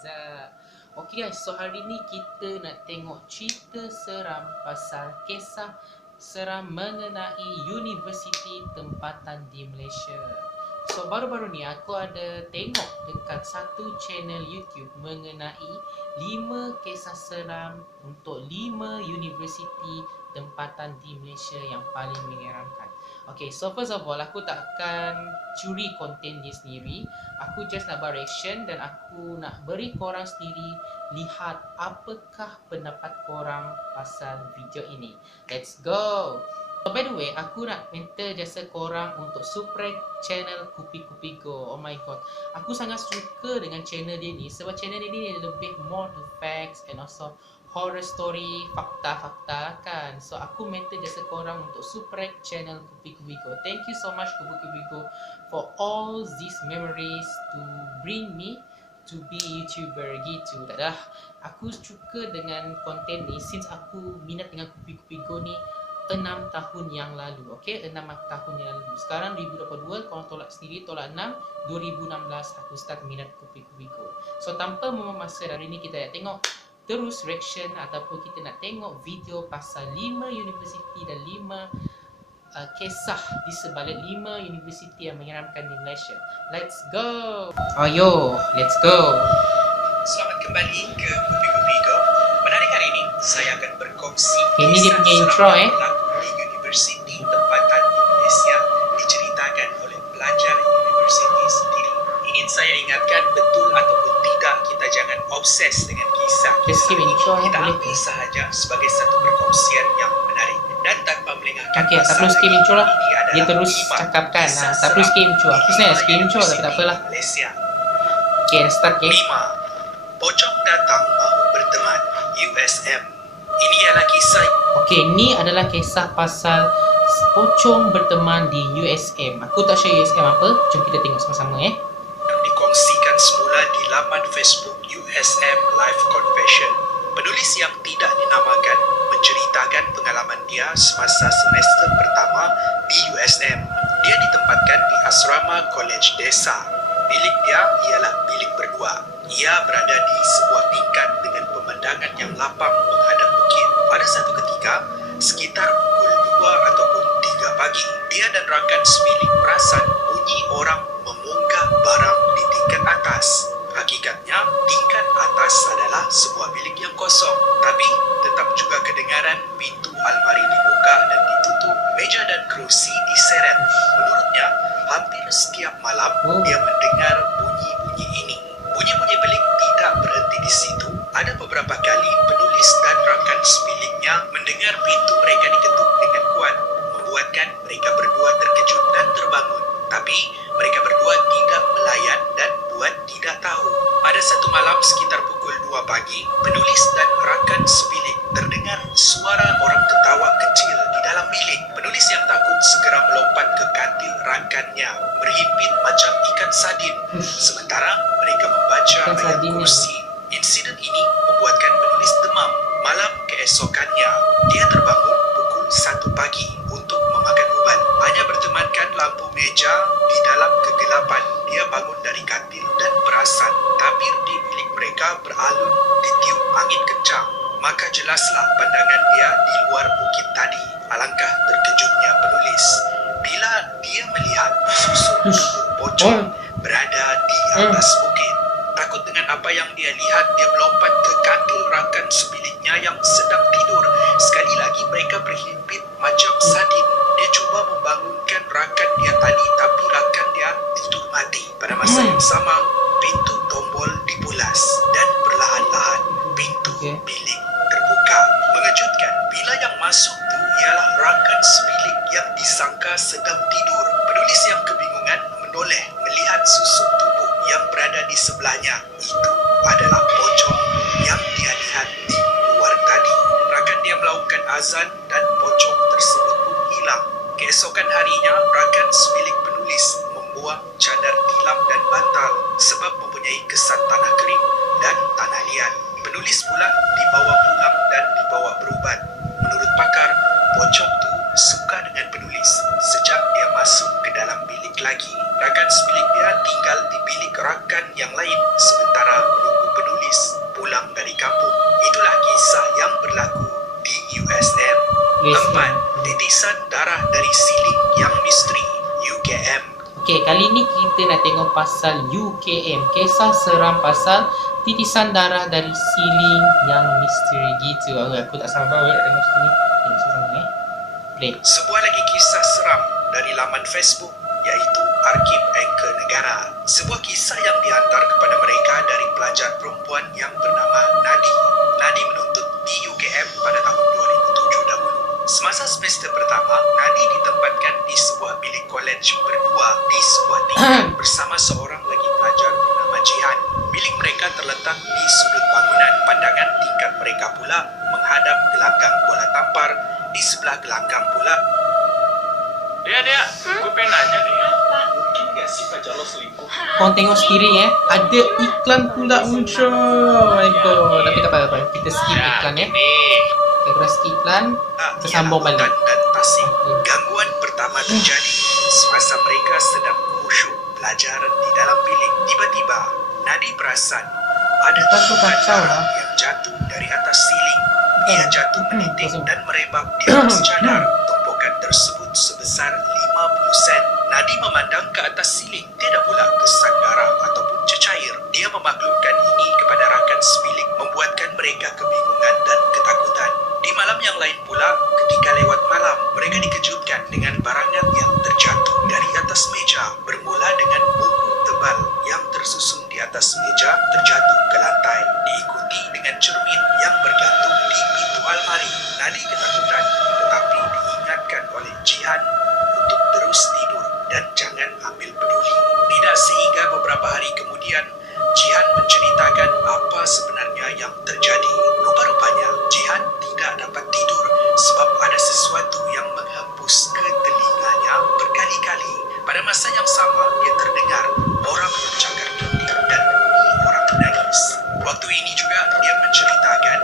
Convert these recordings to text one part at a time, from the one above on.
Hamzah. Okay guys, so hari ni kita nak tengok cerita seram pasal kisah seram mengenai universiti tempatan di Malaysia. So baru-baru ni aku ada tengok dekat satu channel YouTube mengenai 5 kisah seram untuk 5 universiti tempatan di Malaysia yang paling menyeramkan. Okay, so first of all, aku takkan curi konten dia sendiri. Aku just nak buat reaction dan aku nak beri korang sendiri lihat apakah pendapat korang pasal video ini. Let's go! So by the way, aku nak minta jasa korang untuk subscribe channel Kupi Kupi Go. Oh my god, aku sangat suka dengan channel dia ni sebab channel dia ni lebih more to facts and also horror story, fakta-fakta kan. So aku minta jasa korang untuk subscribe channel Kupi Kupi Go. Thank you so much Kupi Kupi Go for all these memories to bring me to be YouTuber gitu. Dah, aku suka dengan konten ni since aku minat dengan Kupi Kupi Go ni 6 tahun yang lalu. Okay, 6 tahun yang lalu. Sekarang 2022, korang tolak sendiri, tolak 6, 2016 aku start minat Kupi Kupi Go. So tanpa membuang masa, hari ni kita nak tengok terus reaction ataupun kita nak tengok video pasal 5 universiti dan 5 kisah di sebalik 5 universiti yang menyeramkan di Malaysia. Let's go! Ayo, let's go! Selamat kembali ke Kupi Kupi Go. Pada hari ini, saya akan berkongsi Ini dia punya seram intro yang berlaku di universiti tempatan di Malaysia diceritakan oleh pelajar universiti sendiri. Ingin saya ingatkan, betul ataupun tidak, kita jangan obses dengan kisah-kisah ini. Kita ambil sahaja sebagai satu perkongsian yang menarik dan tanpa melengahkan okay, tak perlu skip intro lah. Dia terus cakapkan. Tak perlu skip intro. Aku sebenarnya skip intro tapi tak apalah. Malaysia. Okay, start okay. 5. Pocong datang mahu berteman. USM. Ini adalah kisah. Okay, ni adalah kisah pasal pocong berteman di USM. Aku tak sure USM apa. Jom kita tengok sama-sama Yang dikongsikan semula di laman Facebook USM Live Confession. Penulis yang tidak dinamakan menceritakan pengalaman dia semasa semester pertama di USM. Dia ditempatkan di asrama College Desa. Bilik dia ialah bilik berdua. Ia berada di sebuah tingkat dengan pemandangan yang lapang menghadap bukit. Pada satu ketika, sekitar pukul 2 ataupun 3 pagi, dia dan rakan sebilik perasan bunyi orang memunggah barang di tingkat atas. Hakikatnya, tingkat atas adalah sebuah bilik yang kosong. Tapi, tetap juga kedengaran pintu almari dibuka dan ditutup, meja dan kerusi diseret. Menurutnya, hampir setiap malam dia mendengar bunyi-bunyi ini. Bunyi-bunyi pelik tidak berhenti di situ. Ada beberapa kali penulis dan rakan sebiliknya mendengar pintu mereka diketuk dengan kuat, membuatkan mereka berdua terkejut dan terbangun. Tapi, mereka berdua tidak melayan dan buat tidak tahu. Pada satu malam sekitar pukul 2 pagi, penulis dan rakan sebilik terdengar suara orang ketawa kecil di dalam bilik. Penulis yang takut segera melompat ke katil rakannya, berhimpit macam ikan sardin. Sementara mereka membaca ayat kursi. Insiden ini membuatkan penulis demam. Malam keesokannya, dia terbangun pukul 1 pagi untuk memakan ubat. Hanya bertemankan lampu meja di dalam kegelapan. Dia bangun dari katil dan perasan tabir di bilik mereka beralun ditiup angin kencang. Maka jelaslah pandangan dia di luar bukit tadi. Alangkah terkejutnya penulis bila dia melihat susuk tubuh pocong berada di atas bukit. Takut dengan apa yang dia lihat, dia melompat ke katil rakan sebiliknya yang sedang tidur. Sekali lagi mereka berhimpit macam sardin. Dia cuba membangunkan rakan dia tadi, tapi rakan dia tidur mati. Pada masa yang sama, pintu tombol dibulas dan perlahan-lahan pintu bilik terbuka. Mengejutkan, bila yang masuk tu ialah rakan sebilik yang disangka sedang tidur. Penulis yang kebingungan menoleh melihat susuk tubuh yang berada di sebelahnya. Itu adalah pocong yang dia lihat di luar tadi. Rakan dia melakukan azan dan pocong tersebut pun hilang. Keesokan harinya, rakan sebilik penulis membuang cadar tilam dan bantal sebab mempunyai kesan tanah kering dan tanah liat. Penulis pula dibawa pulang dan dibawa berubat. Menurut pakar, pocong tu suka dengan penulis sejak dia masuk ke dalam bilik lagi. Rakan sebilik dia tinggal di bilik rakan yang lain sementara menunggu penulis Yes. 4. Titisan darah dari siling yang misteri UKM. Okey, kali ni kita nak tengok pasal UKM, kisah seram pasal titisan darah dari siling yang misteri gitu. Aku tak sabar nak tengok cerita ni. Tengok sama-sama Play. Sebuah lagi kisah seram dari laman Facebook iaitu Arkib Anchor Negara. Sebuah kisah yang dihantar kepada mereka dari pelajar perempuan yang bernama Nadi. Nadi menuntut di UKM pada tahun 2007 dahulu. Semasa semester pertama, Nadi ditempatkan di sebuah bilik kolej berdua di sebuah tingkat bersama seorang lagi pelajar bernama Jihan. Bilik mereka terletak di sudut bangunan. Pandangan tingkat mereka pula menghadap gelanggang bola tampar. Di sebelah gelanggang pula. Dia, gue pengen nanya deh. Mungkin gak sih pacar lo selingkuh? Kau tengok sendiri ada iklan pula muncul. Oh my god. Tapi tak apa-apa, kita skip iklan ya. Kita skip iklan, kita sambung balik. Dan tasik. Gangguan pertama terjadi semasa mereka sedang khusyuk belajar di dalam bilik. Tiba-tiba, Nadi perasan ada Satu tumpukan kacau darah lah. yang jatuh dari atas siling. Ia jatuh menitik dan merebak di atas cadar. Tumpukan tersebut sebesar 50 sen. Nadi memandang ke atas siling. Tidak pula kesan darah ataupun cecair. Dia memaklumkan ini kepada rakan sebilik, membuatkan mereka kebingungan dan ketakutan. Di malam yang lain pula, ketika lewat malam, mereka dikejutkan dengan barangan yang terjatuh dari atas meja. Bermula dengan buku tebal yang tersusun di atas meja terjatuh ke lantai. Diikuti dengan cermin yang bergantung di pintu almari. Nadi ketakutan, tetapi diingatkan oleh Jihan untuk terus tidur dan jangan ambil peduli. Tidak sehingga beberapa hari kemudian, Jihan menceritakan apa sebenarnya yang terjadi. Rupa-rupanya, Jihan tidak dapat tidur sebab ada sesuatu yang menghembus ke telinganya berkali-kali. Pada masa yang sama, dia terdengar orang mencakar dinding dan bunyi orang menangis. Waktu ini juga dia menceritakan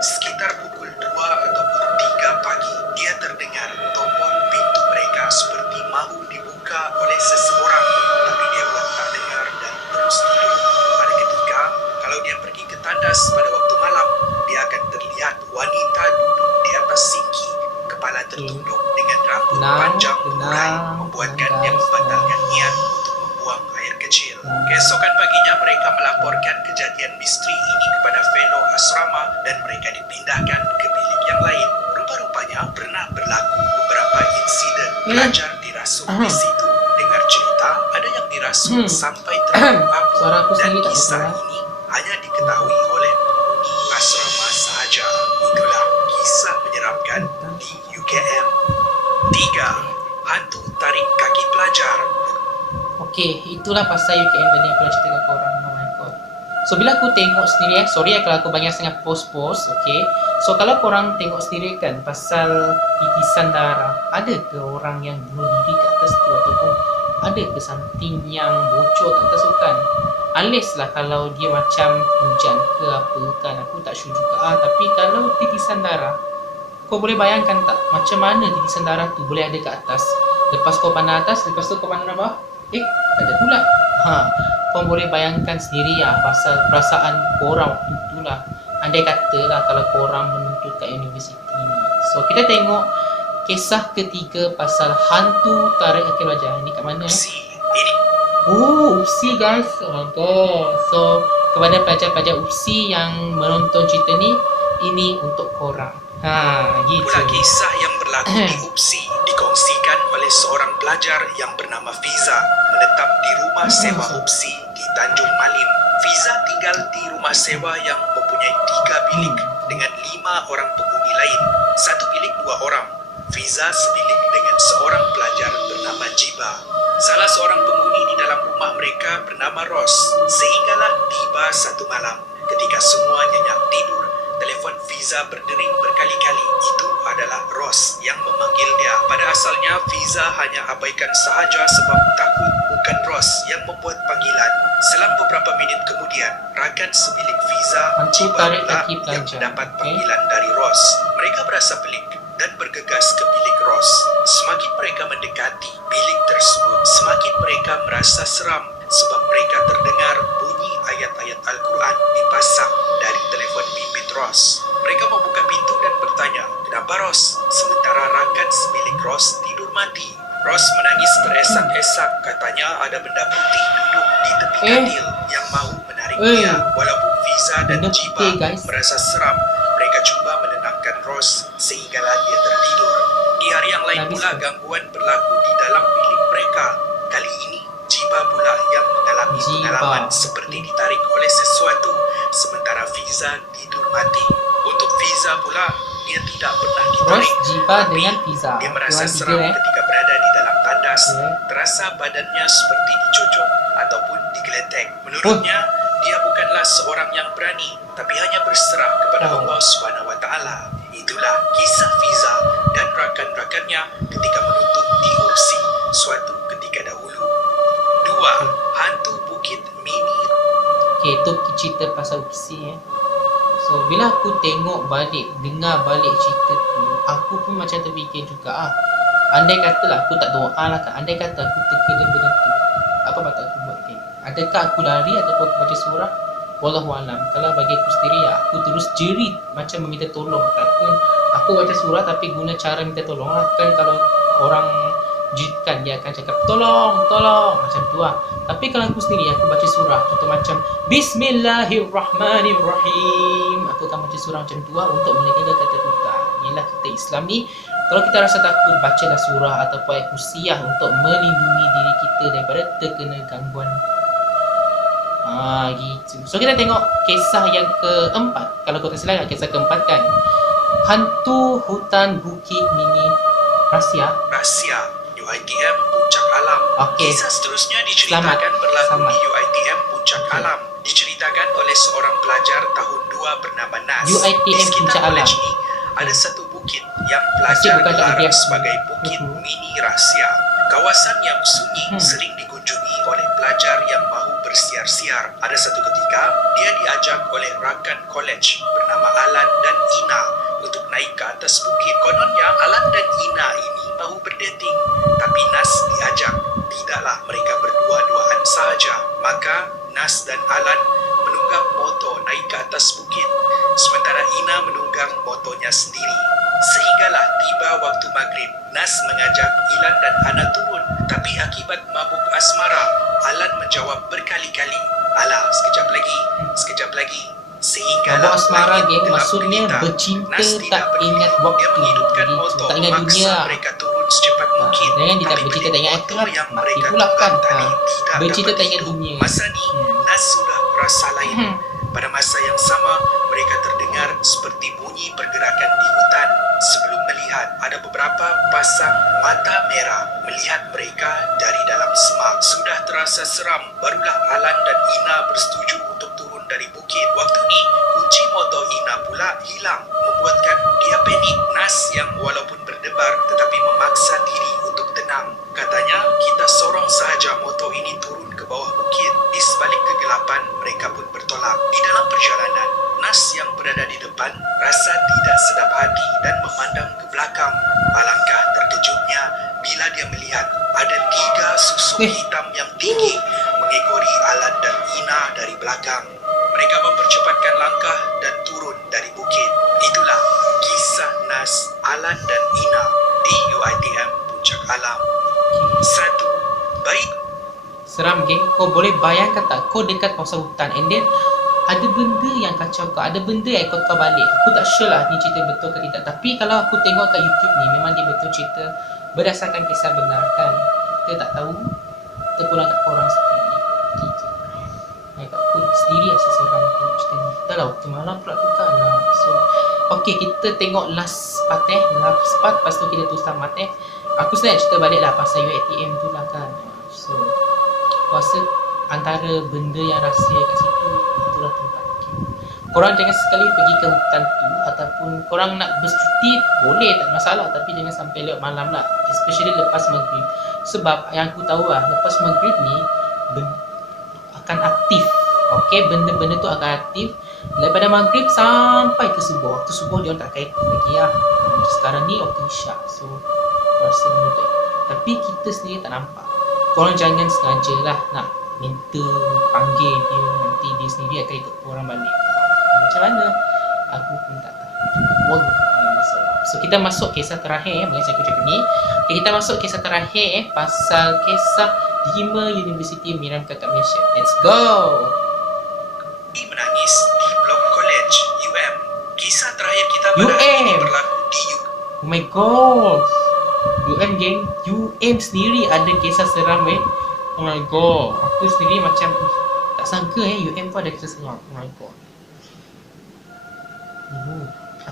sekitar pukul 2 ataupun 3 pagi, dia terdengar tombol pintu mereka seperti mahu dibuka oleh seseorang, tapi dia buat tak dengar dan terus tidur. Pada ketika, kalau dia pergi ke tandas pada waktu malam, dia akan terlihat wanita duduk di atas singki, kepala tertunduk dengan rambut panjang berurai, membuatkan dia membatalkan niat untuk membuang air kecil. Keesokan paginya mereka melaporkan kejadian misteri ini kepada fellow asrama dan mereka dipindahkan ke bilik yang lain. Rupa-rupanya pernah berlaku beberapa insiden pelajar dirasuk di situ. Dengar cerita ada yang dirasuk sampai terlalu api Suara aku dan sendiri tak kisah keluar. ini hanya diketahui oleh penghuni asrama sahaja. Itulah kisah menyeramkan di UKM. 3. Hantu tarik kaki pelajar. Okey, itulah pasal UKM tadi yang aku nak cerita kat korang. Oh my god. So bila aku tengok sendiri sorry kalau aku banyak sangat post-post, okey. So kalau korang tengok sendiri kan pasal titisan darah, ada ke orang yang bunuh diri kat atas tu ataupun ada ke something yang bocor kat atas tu kan? Unless lah kalau dia macam hujan ke apa kan, aku tak sure juga. Tapi kalau titisan darah, kau boleh bayangkan tak macam mana titisan darah tu boleh ada kat atas. Lepas kau pandang atas, lepas tu kau pandang bawah, ada pula. Kau boleh bayangkan sendiri lah pasal perasaan korang waktu tu lah. Andai kata lah kalau korang menuntut kat universiti ni. So kita tengok kisah ketiga pasal hantu tarik kaki pelajar. Ni kat mana? Ini Oh, UPSI guys. Oh my god. So kepada pelajar-pelajar UPSI yang menonton cerita ni, ini untuk korang. Gitu. pula kisah yang berlaku di UPSI dikongsikan oleh seorang pelajar yang bernama Fiza menetap di rumah sewa UPSI di Tanjung Malim. Fiza tinggal di rumah sewa yang mempunyai 3 bilik dengan 5 orang penghuni lain. Satu bilik 2 orang. Fiza sebilik dengan seorang pelajar bernama Jiba. Salah seorang penghuni di dalam rumah mereka bernama Ros. Sehinggalah tiba satu malam ketika semua nyenyak tidur, telefon Fiza berdering berkali-kali. Itu adalah Ros yang memanggil dia. Pada asalnya Fiza hanya abaikan sahaja sebab takut bukan Ros yang membuat panggilan. Selang beberapa minit kemudian, rakan sebilik Fiza, Hantu Jiba tarik pula kaki yang pelajar. mendapat Okey. panggilan dari Ros. Mereka berasa pelik dan bergegas ke bilik Ros. Semakin mereka mendekati bilik tersebut, semakin mereka merasa seram sebab mereka terdengar bunyi ayat-ayat Al-Quran dipasang dari telefon bimbit Ros. Mereka membuka pintu dan bertanya, "Kenapa Ros?" Sementara ada benda putih duduk di tepi katil yang mahu menarik Eh. dia. Walaupun Fiza dan Benda Jiba putih, guys. merasa seram, mereka cuba menenangkan Ros sehinggalah dia tertidur. Di hari yang lain Habis pula tu. gangguan berlaku di dalam bilik mereka. Kali ini Jiba pula yang mengalami Jiba. pengalaman seperti ditarik oleh sesuatu sementara Fiza tidur mati. Untuk Fiza pula, dia tidak pernah Ros, ditarik. Jiba tapi dengan Fiza. Dia merasa Diorang seram tiga, ketika berada di dalam tandas. Okay. Terasa badannya seperti dicocok ataupun digeletek. Menurutnya, dia bukanlah seorang yang berani, tapi hanya berserah kepada Oh. Allah SWT. Itulah kisah Fiza dan rakan-rakannya ketika menuntut TOC suatu ketika dahulu. 2. Hantu Bukit Mini. Okay, tu cerita pasal Upsi So, bila aku tengok balik, dengar balik cerita tu, aku pun macam terfikir juga andai katalah aku tak doa lah kan, andai kata aku terkena benda tu, apa patut aku buat kan? Adakah aku lari ataupun aku baca surah? Wallahualam. Kalau bagi aku sendiri, aku terus jerit macam meminta tolong. Ataupun aku baca surah tapi guna cara minta tolong lah. Kan kalau orang jeritkan, dia akan cakap tolong, tolong, macam tu lah. Tapi kalau aku sendiri, aku baca surah contoh macam Bismillahirrahmanirrahim, aku akan baca surah macam tu lah untuk menjaga ketakutan. Inilah kita Islam ni, kalau kita rasa takut, bacalah surah ataupun ayat kursiyah untuk melindungi diri kita daripada terkena gangguan. Gitu. So kita tengok kisah yang keempat. Kalau kau tak silap, kisah keempat kan, hantu hutan Bukit Mini Rahsia. Rahsia UiTM Puncak Alam. Okey. Kisah seterusnya diceritakan berlaku Selamat. di UiTM Puncak Okey. Alam. Diceritakan oleh seorang pelajar tahun 2 bernama Nas. UiTM Di sekitar Puncak Alam. kolej ini ada satu bukit yang Masih pelajar bukan tak gelar dia. sebagai Bukit Mhm. Mini Rahsia. Kawasan yang sunyi sering dikunjungi oleh pelajar yang mahu bersiar-siar. Ada satu ketika, dia diajak oleh rakan kolej bernama Alan dan Ina untuk naik ke atas bukit. Kononnya Alan dan Ina ini mahu berdating, tapi Nas diajak. Tidaklah mereka berdua-duaan sahaja. Maka Nas dan Alan menunggang motor naik ke atas bukit, sementara Ina menunggang motornya sendiri. Sehinggalah tiba waktu maghrib. Nas mengajak Ilan dan Ana turun, tapi akibat mabuk asmara, Alan menjawab berkali-kali, "Alah, sekejap lagi, sekejap lagi." Sehinggalah Mabuk asmara, langit geng, gelap maksudnya gelita. bercinta Nas tak tidak peduli. ingat Dia waktu. menghidupkan Gitu. motor, Tak ingat memaksa dunia. mereka turun secepat mungkin. Jangan tidak Tapi bercinta tak bilik ingat motor akhirat, yang mati mereka pula kan. tunggang tadi tidak Bercinta dapat tak ingat hidup. dunia. Masa ni, Nas sudah rasa lain. Pada masa yang sama, mereka terdengar seperti bunyi pergerakan di hutan. Sebelum melihat, ada beberapa pasang mata merah melihat mereka dari dalam semak. Sudah terasa seram, barulah Alan dan Ina bersetuju untuk turun dari bukit. Waktu ni, kunci motor Ina pula hilang, membuatkan dia panik. Nas yang walaupun berdebar tetapi memaksa diri untuk tenang. Katanya, kita sorong sahaja motor ini turun ke bawah bukit. Di sebalik kegelapan, mereka pun bertolak. Di dalam perjalanan, Nas yang berada di depan rasa tidak sedap hati dan memandang ke belakang. Alangkah terkejutnya bila dia melihat ada 3 susuk hitam yang tinggi mengekori Alan dan Ina dari belakang. Mereka mempercepatkan langkah dan turun dari bukit. Itulah kisah Nas, Alan dan Ina di UiTM Puncak Alam. 1. Baik. Seram geng. Kau boleh bayangkan tak, kau dekat kawasan hutan and then ada benda yang kacau kau, ada benda yang ikut kau balik. Aku tak sure lah ni cerita betul ke tidak, tapi kalau aku tengok kat YouTube ni, memang dia betul cerita berdasarkan kisah benar kan. Kita tak tahu, terpulang kat korang sendiri gitu. Kat aku sendiri rasa seram tengok cerita ni. Dah lah waktu malam pula tu kan. So okay, kita tengok last part last part, lepas tu kita terus tamat Aku sebenarnya cerita balik lah pasal UiTM tu lah kan. So aku rasa antara benda yang rahsia kat situ, itulah tempat. Korang jangan sekali pergi ke hutan tu, ataupun korang nak bercuti boleh, tak masalah, tapi jangan sampai lewat malam lah, especially lepas maghrib. Sebab yang aku tahu lah, lepas maghrib ni akan aktif. Okay, benda-benda tu akan aktif daripada maghrib sampai ke subuh. Waktu subuh dia orang tak kait lagi lah. Sekarang ni waktu isyak. So aku rasa benda tu aktif. Tapi kita sendiri tak nampak. Korang jangan sengaja lah nak minta panggil dia, nanti dia sendiri akan ikut korang balik. Macam mana? Aku pun tak tahu. Wallahualam bissawab. So kita masuk kisah terakhir mengenai aku cakap ni. Okay, kita masuk kisah terakhir pasal kisah 5 universiti menyeramkan kat Malaysia. Let's go. Menangis di blok college UM. Kisah terakhir kita pada hari ini UM. berlaku di Oh my god. UM geng, UM sendiri ada kisah seram Oh my god. Aku sendiri macam tak sangka UM pun ada kisah seram. Oh my god.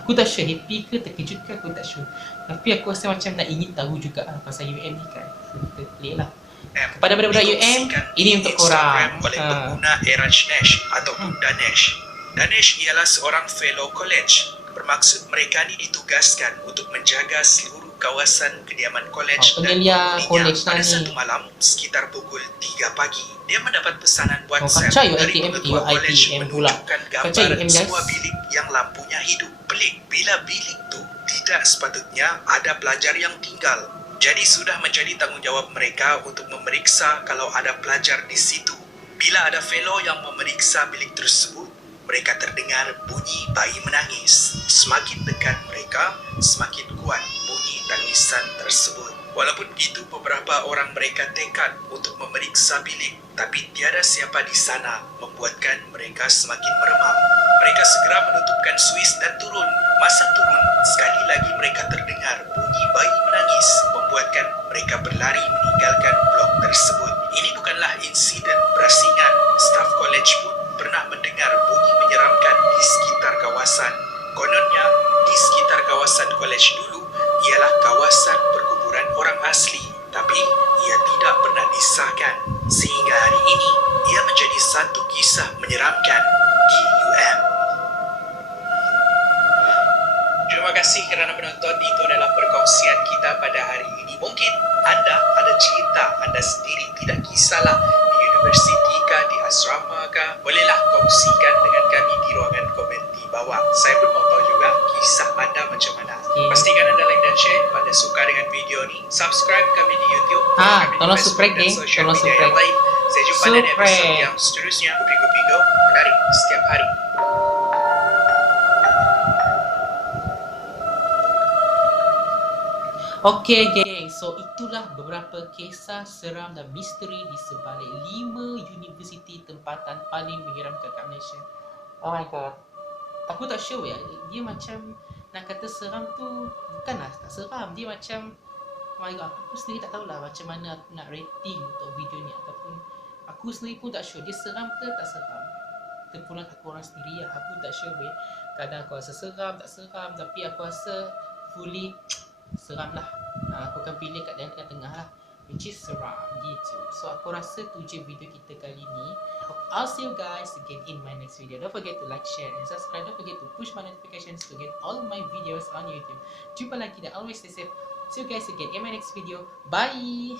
Aku tak sure happy ke terkejut ke, aku tak sure. Tapi aku rasa macam nak ingin tahu juga pasal UM ni kan. Pelik lah. Kepada budak-budak UM, ini untuk korang. oleh pengguna Eraj Nash ataupun Danesh. Danesh ialah seorang fellow college. Bermaksud mereka ni ditugaskan untuk menjaga seluruh kawasan kediaman college dan pengelia penghuninya. college lah Pada ni. satu malam, sekitar pukul 3 pagi, dia mendapat pesanan WhatsApp kacau dari UiTM pengetua college pula. menunjukkan Kacau gambar UiTM, guys. sebuah bilik yang lampunya hidup. Pelik bila bilik tu tidak sepatutnya ada pelajar yang tinggal. Jadi sudah menjadi tanggungjawab mereka untuk memeriksa kalau ada pelajar di situ. Bila ada fellow yang memeriksa bilik tersebut, mereka terdengar bunyi bayi menangis. Semakin dekat mereka, semakin kuat bunyi tangisan tersebut. Walaupun begitu, beberapa orang mereka tekad untuk memeriksa bilik, tapi tiada siapa di sana, membuatkan mereka semakin meremang. Mereka segera menutupkan suis dan turun. Masa turun, sekali lagi mereka terdengar bunyi bayi menangis, membuatkan mereka berlari meninggalkan blok tersebut. Ini bukanlah insiden berasingan. Staf college pun pernah mendengar bunyi menyeramkan di sekitar kawasan. Kononnya, di sekitar kawasan college dulu ialah kawasan perkuburan orang asli, tapi ia tidak pernah disahkan. Sehingga hari ini, ia menjadi satu kisah menyeramkan di UM. Terima kasih kerana menonton. Itu adalah perkongsian kita pada hari ini. Mungkin anda ada cerita anda sendiri, tidak kisahlah di universiti kah, di asrama kah, bolehlah kongsikan dengan kami di ruangan komen di bawah. Saya pun mau tahu juga kisah anda macam mana. Pastikan anda like dan share kalau anda suka dengan video ni. Subscribe kami di YouTube, kami di tolong Facebook subscribe, dan geng. social Tolong media yang subscribe. lain. Saya jumpa di episode Subscribe. yang seterusnya. Bigo-bigo menarik setiap hari. Okay geng, so itulah beberapa kisah seram dan misteri di sebalik 5 universiti tempatan paling menyeramkan kat Malaysia. Oh my god. Aku tak sure ya, dia macam nak kata seram tu bukanlah tak seram. Dia macam, oh my god, aku sendiri tak tahulah macam mana aku nak rating untuk video ni. Ataupun aku sendiri pun tak sure dia seram ke tak seram. Terpulang kat korang sendiri lah, aku tak sure weh. Kadang aku rasa seram, tak seram, tapi aku rasa fully seram lah. Aku akan pilih kat dalam tengah-tengah lah, which is seram gitu. So aku rasa tu je video kita kali ni. I'll see you guys again in my next video. Don't forget to like, share and subscribe. Don't forget to push my notifications to get all of my videos on YouTube. Jumpa lagi dan always stay safe. See you guys again in my next video. Bye.